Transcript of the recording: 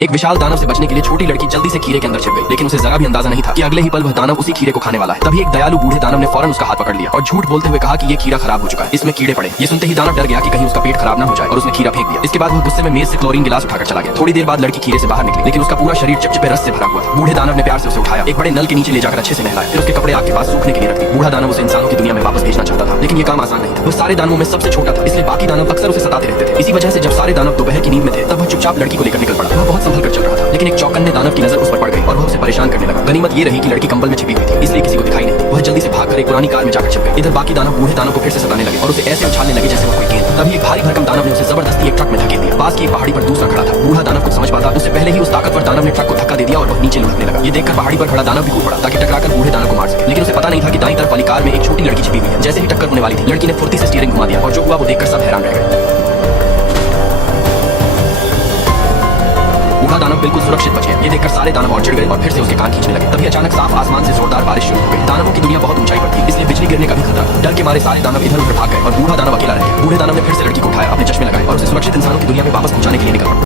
एक विशाल दानव से बचने के लिए छोटी लड़की जल्दी से खीरे के अंदर छिप गई, लेकिन उसे जरा भी अंदाजा नहीं था कि अगले ही पल वह दानव उसी खीरे को खाने वाला है। तभी एक दयालु बूढ़े दानव ने फौरन उसका हाथ पकड़ लिया और झूठ बोलते हुए कहा कि ये खीरा खराब हो चुका है, इसमें कीड़े पड़े। ये सुनते ही दानव डर गया कि कहीं उसका पेट खराब न हो जाए और उसने खीरा फेंक दिया। इसके बाद वह गुस्से में मेज से क्लोरीन गिलास उठाकर चला गया। थोड़ी देर बाद लड़की खीरे से बाहर निकली, लेकिन उसका पूरा शरीर चिपचिपे रस से भरा हुआ था। बूढ़े दानव ने प्यार से उसे उठाया, एक बड़े नल के नीचे ले जाकर अच्छे से नहलाया, फिर उसके कपड़े आग के पास सूखने के लिए रख दिए। बूढ़ा दानव उसे इंसानों की दुनिया में वापस भेजना चाहता था, लेकिन ये काम आसान नहीं था। वह सारे दानवों में सबसे छोटा था, इसलिए बाकी दानव अक्सर उसे सताते रहते थे। इसी वजह से जब सारे दानव दोपहर की नींद में थे, तब वह चुपचाप लड़की को लेकर निकल पड़ा। वह बहुत संभल कर चल रहा था, लेकिन एक चौकन्ने दानव की नजर उस पर पड़ गई और वह उसे परेशान करने लगा। गनीमत ये रही कि लड़की कंबल में छिपी हुई थी, इसलिए किसी को दिखाई नहीं दी। वह जल्दी से भागकर एक पुरानी कार में जाकर छिप गई। इधर बाकी दानव बूढ़े दानव को फिर से सताने लगे और उसे ऐसे उछालने लगे जैसे वो कोई गेंद। तभी एक भारी भरकम दानव ने उसे जबरदस्ती एक ट्रक में धकेल दिया। पास की एक पहाड़ी पर दूसरा खड़ा था। बूढ़ा दानव कुछ समझ पाता उससे पहले ही उस ताकतवर दानव ने ट्रक को धक्का दे दिया और वह नीचे लुढ़कने लगा। ये देखकर पहाड़ी पर खड़ा दानव भी कूद पड़ा ताकि टकराकर बूढ़े दानव को मार सके, लेकिन उसे पता नहीं था कि दाईं तरफ वाली कार में एक छोटी लड़की छिपी हुई है। जैसे ही टक्कर होने वाली थी, लड़की ने फुर्ती से स्टीयरिंग घुमा दिया और जो हुआ वो देखकर सब हैरान रह गए। बूढ़ा दानव बिल्कुल सुरक्षित बच गया। ये देखकर सारे दानव और चिढ़ गए और फिर से उसके कान खींचने लगे। तभी अचानक साफ आसमान से जोरदार बारिश शुरू हो गई। दानवों की दुनिया बहुत ऊंचाई पर थी, इसलिए बिजली गिरने का भी खतरा था। डर के मारे सारे दानव इधर उधर भाग गए और बूढ़ा दानव अकेला रह गया। बूढ़े दानव ने फिर से लड़की को उठाया, अपने चश्मे लगाए और उसे सुरक्षित इंसानों की दुनिया में वापस पहुंचाने के लिए निकल पड़ा।